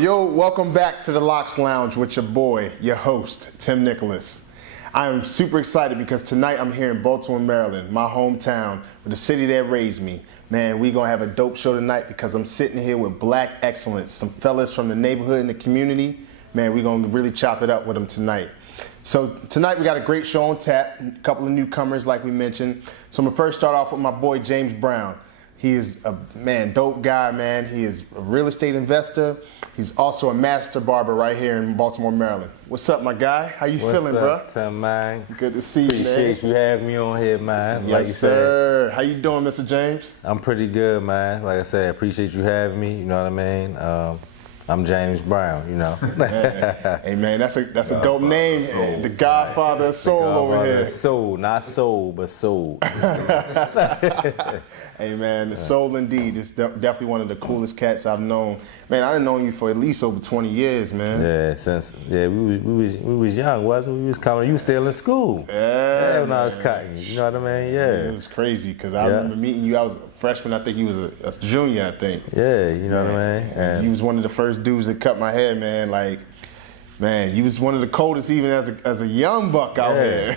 Yo, welcome back to the L.O.C.S Lounge with your boy, your host, Tim Nicholas. I am super excited because tonight I'm here in Baltimore, Maryland, my hometown, the city that raised me. Man, we gonna have a dope show tonight because I'm sitting here with Black Excellence, some fellas from the neighborhood and the community. Man, we gonna really chop it up with them tonight. So tonight we got a great show on tap, a couple of newcomers like we mentioned. So I'm gonna first start off with my boy, James Brown. He is a, dope guy, man. He is a real estate investor. He's also a master barber right here in Baltimore, Maryland. What's up, my guy? How you feeling, bro? What's up, man? Good to see you, man. Appreciate you having me on here, man. Yes, like you sir. Said. How you doing, Mr. James? I'm pretty good, man. Like I said, I appreciate you having me. You know what I mean? I'm James Brown, you know. Hey, man, that's a dope name. The Godfather of Soul over here. Soul, not soul, but soul. Hey, man, soul indeed. It's definitely one of the coolest cats I've known. Man, I've known you for at least over 20 years, man. Yeah, we was young, wasn't we? We was coming. You was still in school. Yeah, when I was cutting you. You know what I mean? Yeah. It was crazy because I remember meeting you. I was a freshman. I think you was a junior, I think. Yeah, you know what I mean? And you was one of the first dudes that cut my hair, man. Like, man, you was one of the coldest even as a young buck out here.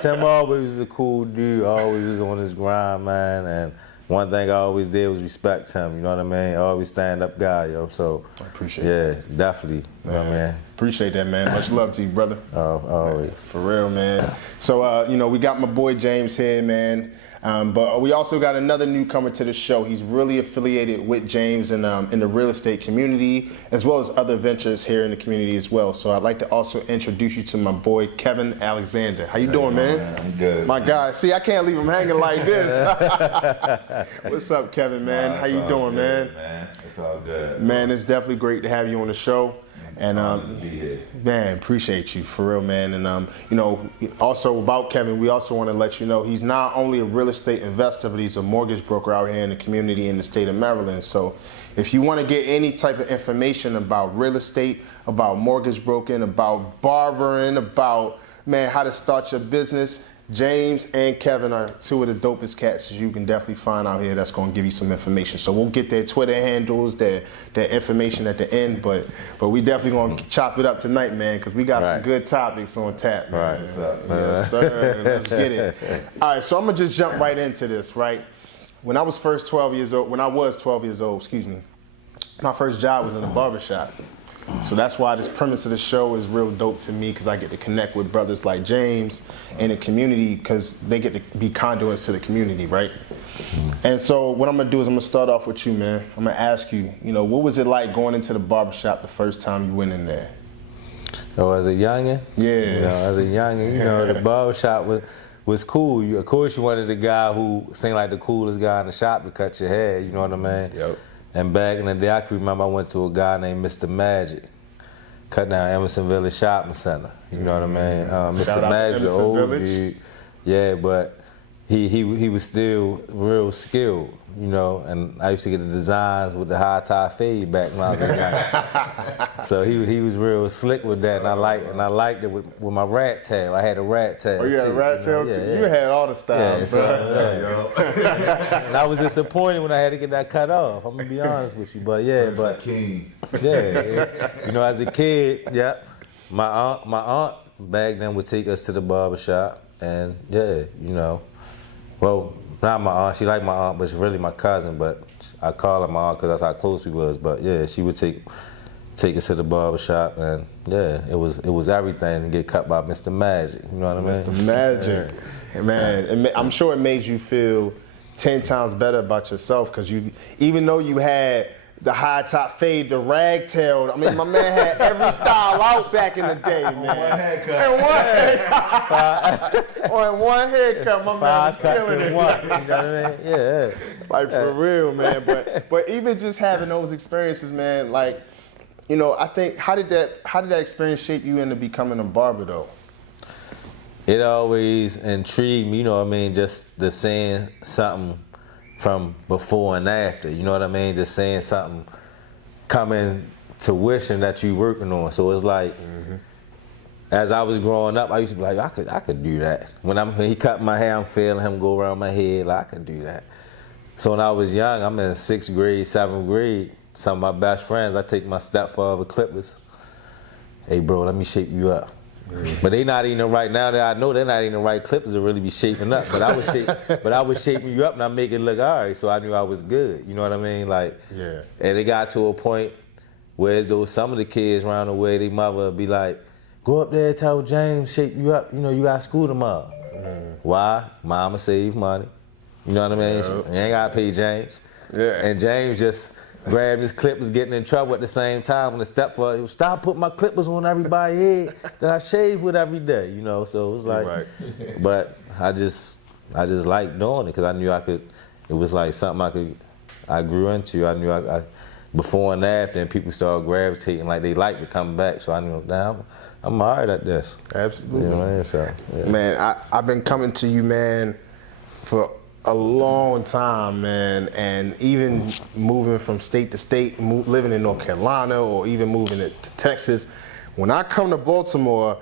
Tim always was a cool dude. Always was on his grind, man. And one thing I always did was respect him. You know what I mean? Always stand up guy, yo. So I appreciate that. Yeah, definitely. You know what I mean? Appreciate that, man. Much love to you, brother. Always. Man, for real, man. So, you know, we got my boy James here, man. But we also got another newcomer to the show. He's really affiliated with James in the real estate community, as well as other ventures here in the community as well. So I'd like to also introduce you to my boy, Kevin Alexander. How you doing, man? I'm good. My guy. See, I can't leave him hanging like this. What's up, Kevin, man? How you doing, man? It's all good. Man, it's definitely great to have you on the show. And man, appreciate you for real, man. And you know, also about Kevin, we also want to let you know he's not only a real estate investor, but he's a mortgage broker out here in the community in the state of Maryland. So if you want to get any type of information about real estate, about mortgage broking, about barbering, about, man, how to start your business, James and Kevin are two of the dopest cats you can definitely find out here that's going to give you some information. So we'll get their Twitter handles, their information at the end, but we definitely going to chop it up tonight, man, because we got some good topics on tap, man. Yes, sir. Let's get it. All right, so I'm going to just jump right into this, right? When I was 12 years old, excuse me, my first job was in a barbershop. So that's why this premise of the show is real dope to me, because I get to connect with brothers like James in the community, because they get to be conduits to the community, right? And so what I'm gonna do is I'm gonna start off with you, man. I'm gonna ask you, you know, what was it like going into the barbershop the first time you went in there? Oh, as a youngin'? Yeah. You know, as a youngin', you know, the barbershop was cool. Of course, you wanted the guy who seemed like the coolest guy in the shop to cut your hair, you know what I mean? Yep. And back in the day, I can remember I went to a guy named Mr. Magic, cut down Emerson Village Shopping Center. You know what I mean? Mr. Magic, old dude. Yeah, but he was still real skilled, you know. And I used to get the designs with the high tie fade back when I was a guy. So he was real slick with that, and I liked it with my rat tail. I had a rat tail. Oh, you had a rat tail too? Yeah. You had all the styles, And I was disappointed when I had to get that cut off. I'm gonna be honest with you, but yeah, you know, as a kid, my aunt back then would take us to the barbershop, and you know, well, not my aunt. She like my aunt, but she's really my cousin. But I call her my aunt because that's how close we was. But yeah, she would take us to the barbershop, and it was everything to get cut by Mr. Magic. You know what I mean? Mr. Magic, man. I'm sure it made you feel 10 times better about yourself, because even though you had the high top fade, the rag tail. I mean, my man had every style out back in the day, man. One haircut. On one haircut, my man was killing it. You know what I mean? Yeah. Like, for real, man. But even just having those experiences, man, like, you know, I think, how did that experience shape you into becoming a barber, though? It always intrigued me, you know what I mean, just the saying something from before and after, you know what I mean? Just saying something coming to wishing that you working on. So it's like, as I was growing up, I used to be like, I could do that. When he cut my hair, I'm feeling him go around my head, like, I could do that. So when I was young, I'm in 6th grade, 7th grade, some of my best friends, I take my stepfather clippers. Hey, bro, let me shape you up. But they not even right now that I know they're not even the right clippers to really be shaping up. But I was shaping you up and I make it look all right. So I knew I was good. You know what I mean? Like, yeah. And it got to a point where as though some of the kids around the way, their mother would be like, go up there, tell James, shape you up. You know, you got school tomorrow. Why? Mama save money. You know what I mean? You ain't gotta pay James. Yeah. And James just grabbed his clippers, getting in trouble at the same time when the stepfather, he was, stop putting my clippers on everybody's head that I shave with every day, you know. So it was like, but I just liked doing it because I knew I could. It was like something I grew into. I knew I before and after, and people started gravitating like they liked to come back. So I knew, damn, I'm all right at this. Absolutely. You know what I mean? So, yeah. Man, I've been coming to you, man, for a long time, man, and even moving from state to state, living in North Carolina or even moving to Texas. When I come to Baltimore,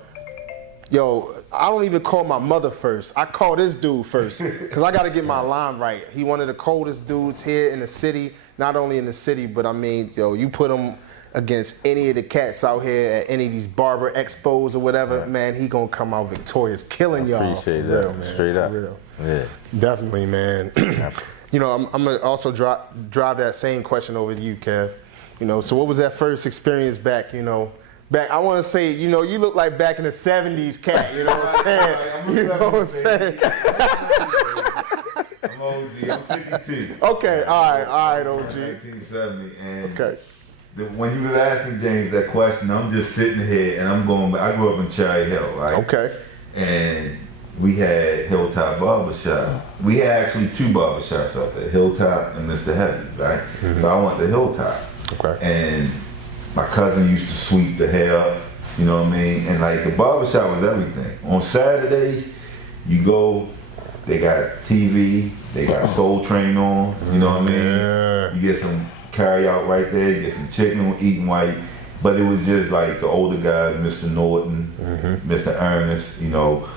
yo, I don't even call my mother first. I call this dude first because I got to get my line right. He one of the coldest dudes here in the city, not only in the city, but I mean, yo, you put him against any of the cats out here at any of these barber expos or whatever, man, he gonna come out victorious, killing y'all. Appreciate for that, real, man. straight For up. real. Yeah. Definitely, man. You know, I'm gonna also drive that same question over to you, Kev. You know, so what was that first experience back? You know, I want to say, you know, you look like back in the '70s, cat. You know what I'm saying? You know what I'm saying? I'm OG. I'm 52. Okay, all right, OG. 1970, and Okay. when you was asking James that question, I'm just sitting here and I'm going. I grew up in Cherry Hill, right? Okay. And we had Hilltop Barbershop. We had actually two barbershops out there, Hilltop and Mr. Heavy, right? But I went to Hilltop. Okay. And my cousin used to sweep the hair up, you know what I mean? And like the barbershop was everything. On Saturdays, you go, they got TV, they got Soul Train on, you know what I mean? Yeah. You get some carry out right there, you get some chicken eating white. But it was just like the older guys, Mr. Norton, Mr. Ernest, you know.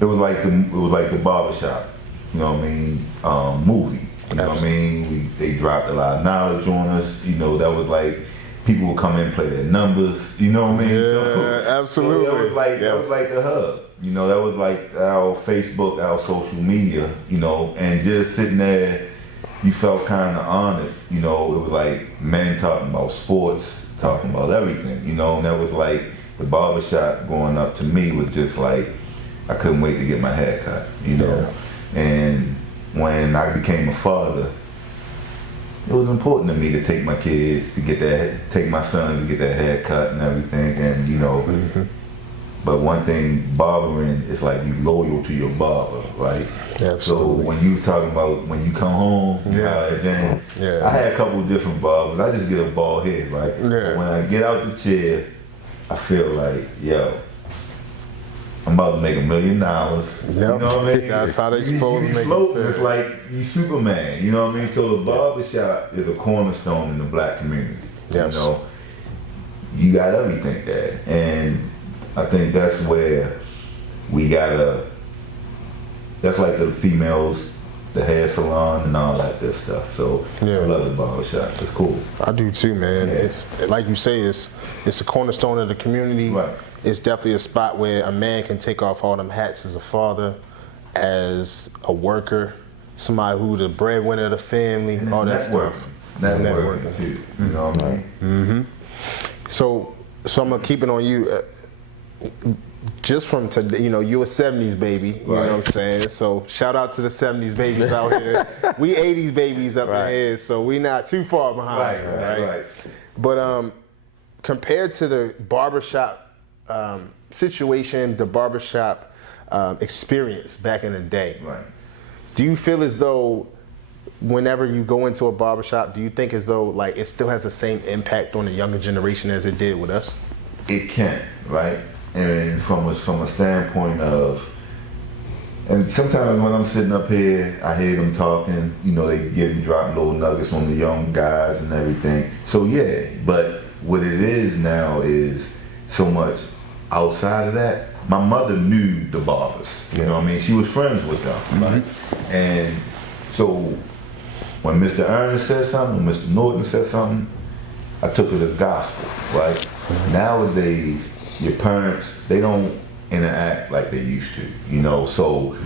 It was like the barbershop, you know what I mean, movie. You know what I mean? They dropped a lot of knowledge on us. You know, that was like people would come in and play their numbers. You know what I mean? Yeah, absolutely. So that was like the hub. You know, that was like our Facebook, our social media. You know, and just sitting there, you felt kind of honored. You know, it was like men talking about sports, talking about everything. You know, and that was like the barbershop going up to me was just like I couldn't wait to get my hair cut. You know, and when I became a father, it was important to me to take my kids to take my son to get their hair cut and everything, and you know. But one thing, barbering is like you loyal to your barber, right? Absolutely. So when you talking about when you come home, James, I had a couple of different barbers. I just get a bald head, right? Yeah. But when I get out the chair, I feel like, yo, I'm about to make $1 million. You know what I mean? That's how they supposed to make floating. it. It's like you Superman. You know what I mean? So the barbershop is a cornerstone in the black community. Yes. You know, you got everything there, and I think that's where we gotta. That's like the females, the hair salon, and all that good stuff. So I love the barbershop. It's cool. I do too, man. Yeah. It's like you say, it's a cornerstone of the community. Right. It's definitely a spot where a man can take off all them hats as a father, as a worker, somebody who the breadwinner of the family, and all that stuff. Networking too. You know what I mean? So I'm gonna keep it on you. Just from today, you know, you're a '70s baby. You know what I'm saying? So shout out to the '70s babies out here. We '80s babies up in here, so we not too far behind. Right. But compared to the barbershop situation, the barbershop experience back in the day, do you feel as though whenever you go into a barbershop, do you think as though like it still has the same impact on the younger generation as it did with us? It can, right? And from a standpoint of, and sometimes when I'm sitting up here, I hear them talking, you know, they drop little nuggets on the young guys and everything. So yeah, but what it is now is so much outside of that. My mother knew the barbers, you know what I mean? She was friends with them, right? And so when Mr. Ernest said something, when Mr. Norton said something, I took it as gospel, right? Nowadays, your parents, they don't interact like they used to, you know, so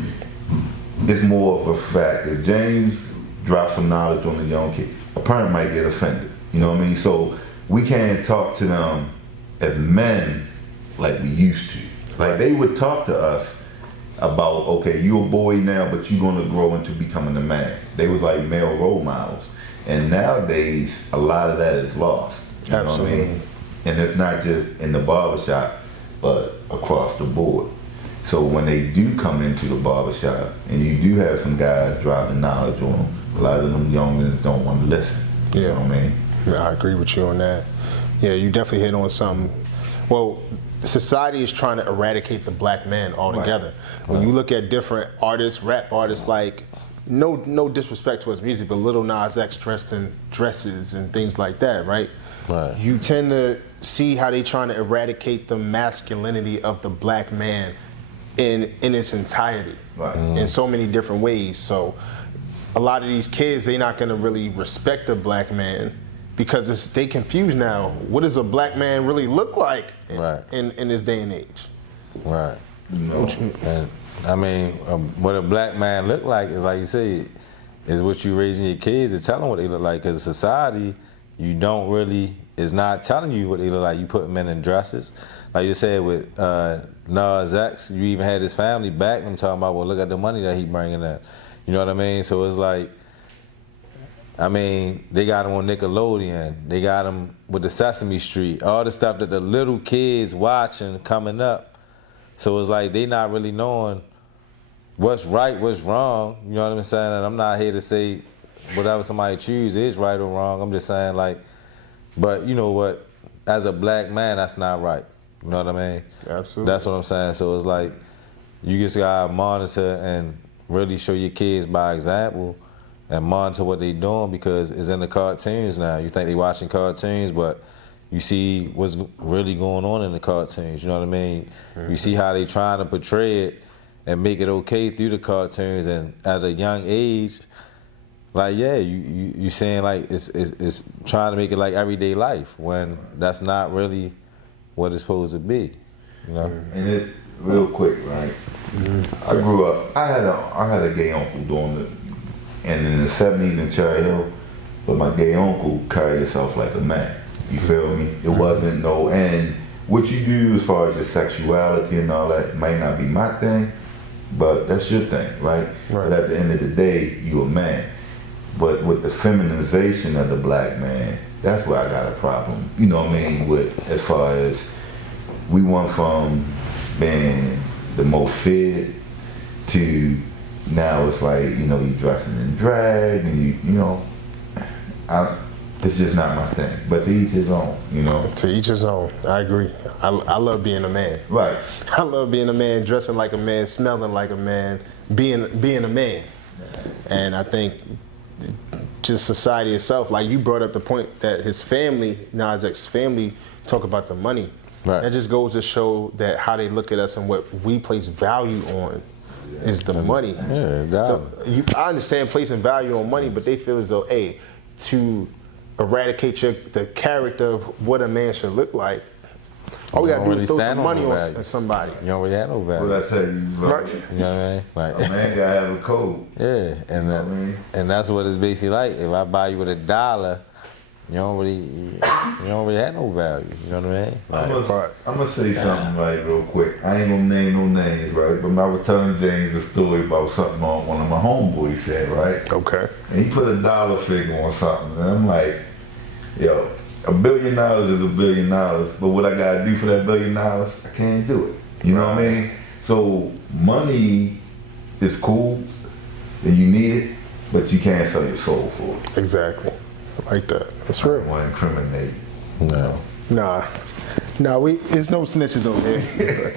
it's more of a fact. If James drops some knowledge on the young kids, a parent might get offended, you know what I mean? So we can't talk to them as men like we used to. Like they would talk to us about, okay, you're a boy now, but you're gonna grow into becoming a man. They was like male role models. And nowadays, a lot of that is lost. You know what I mean? And it's not just in the barbershop, but across the board. So when they do come into the barbershop, and you do have some guys dropping knowledge on them, a lot of them youngins don't want to listen. You know what I mean? Yeah, I agree with you on that. Yeah, you definitely hit on something. Well, society is trying to eradicate the black man altogether. Right. When you look at different artists, rap artists, like, no disrespect to his music, but Lil Nas X dressed in dresses and things like that, right? Right. You tend to see how they trying to eradicate the masculinity of the black man in its entirety, right. In so many different ways. So a lot of these kids, they're not gonna really respect the black man because they confused now. What does a black man really look like in this day and age? Right. No. And I mean, what a black man look like is, like you say, is what you raising your kids to tell them what they look like. Because society, you don't really, is not telling you what they look like. You put men in dresses. Like you said with Nas X, you even had his family back them talking about, well, look at the money that he bringing in. You know what I mean? So it's like, I mean, they got him on Nickelodeon. They got him with the Sesame Street. All the stuff that the little kids watching coming up. So it's like they not really knowing what's right, what's wrong. You know what I'm saying? And I'm not here to say whatever somebody choose is right or wrong. I'm just saying, like, but you know what? As a black man, that's not right. You know what I mean? Absolutely. That's what I'm saying. So it's like you just gotta monitor and really show your kids by example and monitor what they doing, because it's in the cartoons now. You think they watching cartoons, but you see what's really going on in the cartoons. You know what I mean? Mm-hmm. You see how they trying to portray it and make it okay through the cartoons. And at a young age, like, yeah, you saying like it's trying to make it like everyday life when that's not really what it's supposed to be. You know? And it real quick, right? Mm-hmm. I grew up. I had a gay uncle during the. And in the 70s in Cherry Hill, but my gay uncle carried himself like a man. You feel me? It wasn't no, and what you do as far as your sexuality and all that might not be my thing, but that's your thing, right? But at the end of the day, you a man. But with the feminization of the black man, that's where I got a problem. You know what I mean? With as far as we went from being the most feared to now it's like, you know, you dressing in drag and you know, it's just not my thing. But to each his own, you know. To each his own. I agree. I love being a man. Right. I love being a man, dressing like a man, smelling like a man, being a man. And I think just society itself, like you brought up the point that his family, Nas X's family, talk about the money. Right. That just goes to show that how they look at us and what we place value on is the money. Yeah, I understand placing value on money, but they feel as though, hey, to eradicate the character of what a man should look like, all we gotta do is throw some money on somebody. You don't really have no value. What I say, you know Right. You know what I mean? Like, a man gotta have a code. Yeah, and what I mean? And that's what it's basically like. If I buy you with $1, you don't really have no value. You know what I mean? Like, I'm gonna say something like real quick. I ain't gonna name no names, right? But I was telling James a story about something on one of my homeboys said, right? Okay. And he put a dollar figure on something, and I'm like, yo, $1 billion is $1 billion, but what I gotta do for that $1 billion, I can't do it. You know what I mean? So money is cool, and you need it, but you can't sell your soul for it. Exactly. I like that. That's real. I don't want to incriminate. no. Nah, there's no snitches over here.